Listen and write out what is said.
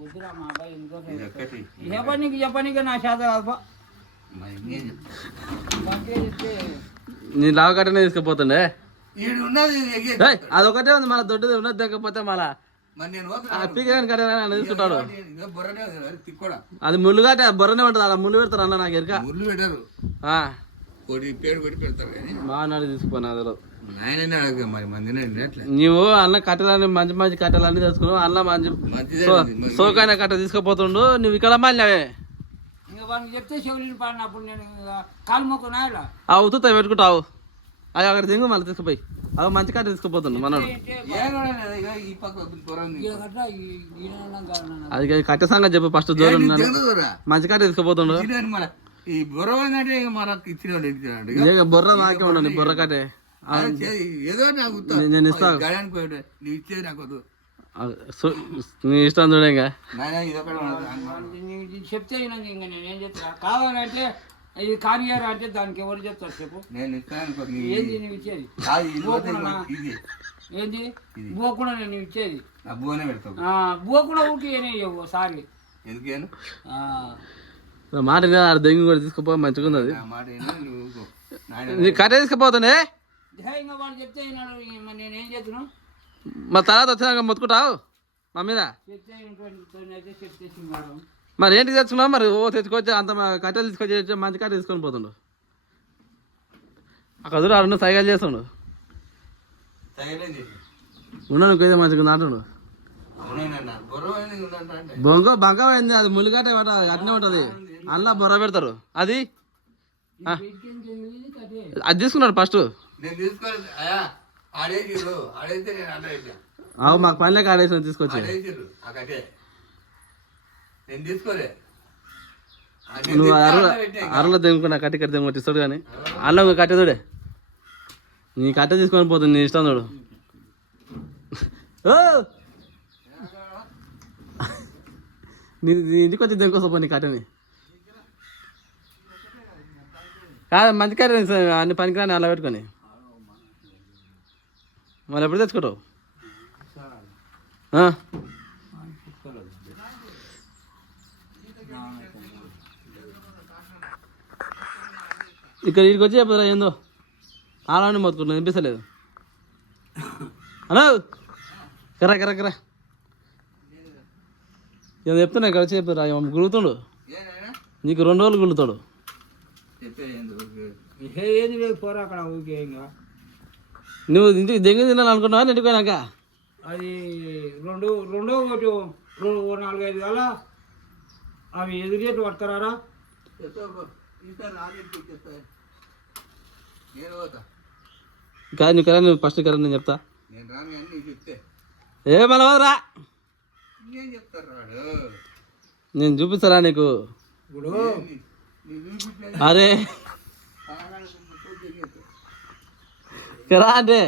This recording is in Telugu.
వద్దురా మా అబ్బాయి ఎందుకో ఇది ఒక్కటి. ఏ పనికి ఏ పనికి నా శాత కాదు నీ లావ కట్టనే తీసుకుపోతుండే? అదొకటే ఉంది మళ్ళీ దొడ్డది ఉన్నది దగ్గకపోతే మళ్ళా. మరి నేను ఆ పోతున్నా పీకని కట్టని తీసుకుంటాడు? అది ముళ్ళు కట్టే బొర్రనే ఉంటుంది అలా ముళ్ళు పెడతారు అన్న నాకు ఎరక. ముళ్ళు పెట్టారు. ఆ, కొడి పేరు కొట్టి పెడతారు కానీ మా నాడు తీసుకుపోయినా అదిలో నాయననే అడగ మరి మందినే అట్లే నీవు అన్న కట్టెలన్నీ మంచి మంచి కట్టెలన్నీ తెచ్చుకున్నావు అన్న మంచి సోకైన కట్ట తీసుకుపోతుండు నువ్వు ఇక్కడ మళ్ళీ ఇంకా వానికి చెప్తే చెవులిని పాడినప్పుడు నేను ఇంకా కాలు మొక్కు నాయలా. ఆ ఉతుతా పెట్టుకుంటావు అది అక్కడ దిగు మళ్ళీ తీసుకుపోయి. అవి మంచి కట్ట తీసుకుపోతుండు మనోడు. ఉంది. అది కట్టె సంగతి చెప్పు ఫస్ట్ దూరం? మంచి కట్ట తీసుకుపోతుండు. మన ఈ బుర్ర ఉందంటే ఇక మనకు ఇచ్చినాడు ఇచ్చినాడు. ఇక. బొర్ర నాకే ఉండను బొర్ర కట్టే. ఏదో నాకు నేను- నేను ఇస్తా. గడానికి పోయాడు నువ్వు ఇచ్చేది నాకు వద్దు. నీ ఇష్టం చూడే ఇంకా. చెప్తే ఇంకా నేను ఏం చెప్తా? కావాలంటే ఇది కార్యారు అంటే దానికి ఎవరు చెప్తారు చెప్పు? నేను ఇస్తాను ఏంది నువ్వు ఇచ్చేది? ఏంది? బువ కూడా నేను ఇచ్చేది? నా బువనే పెడతావు. ఆ, బువ కూడా ఊకి ఇవ్వు సారి. ఎందుకేను మాట దెంగి కూడా తీసుకుపో మంచిగా ఉంది అది నా కట్ట తీసుకుపోతుండే? మా తర్వాత వచ్చినాక మొత్తుకుంటావు? మా మీద? మరి ఏంటి తెచ్చుకున్నావు? మరి ఓ తెచ్చుకొచ్చి అంత కట్టెలు తీసుకొచ్చి మంచి కట్ట తీసుకొని పోతుండు. అక్కడ చూడు ఆడు సైకిల్ చేస్తుండు. ఉన్నాను ఇంకేదో మంచిగా అంటుండు. బొంగ బంక పోయింది అది ములిగట్ట ఏమట అట్నే ఉంటుంది. అందులో బొర్ర పెడతారు. అది? అదే తీసుకున్నాడు ఫస్ట్. అవు మాకు పనిలోకి ఆడేసిన తీసుకొచ్చి. నువ్వు అరల. అరలో తెంగుకున్నా కట్టి కట్టి తెంగుకుంటే ఇస్తాడు కానీ. అల్ల ఇంకో కట్టె చూడే నీ కట్టె తీసుకొని పోతుంది నీ ఇష్టం చూడు! నీ ఇంటికి వచ్చి దెంకొస్తా నీ కట్టెని. కాదు మంచి కర్రీ అన్ని పనికిరాని అలా పెట్టుకొని. మళ్ళీ ఎప్పుడు తెచ్చుకుంటావు ఇక్కడ ఇక్కడికి వచ్చి చెప్తారా ఏందో? అలానే మొత్తుకుంటున్నా వినిపిస్తలేదు. హలో? కరా కరా కరా ఏదో చెప్తున్నా ఇక్కడ వచ్చి చెప్తారా గులుగుతుండు నీకు రెండు రోజులు గులుతాడు ఏంది ఊరికే. ఏ ఏది లేదు పోరా అక్కడ ఊరికే ఇంకా నువ్వు ఇంటికి దెంగి తినాలనుకుంటున్నావా ఇంటికి పోయినాక అది రెండు రెండో ఒకటి రెండు ఓ నాలుగైదు వేల. అవి ఎదురేటు పడతారా కాదు నువ్వు కరా నువ్వు ఫస్ట్ కరా నేను చెప్తా. నేను రాని అన్ని చెప్తే. ఏ మళ్ళీ రా ఇంకేం చెప్తారు రాడు నేను చూపిస్తారా నీకు? ఇప్పుడు ఏంది? నీ చూపించే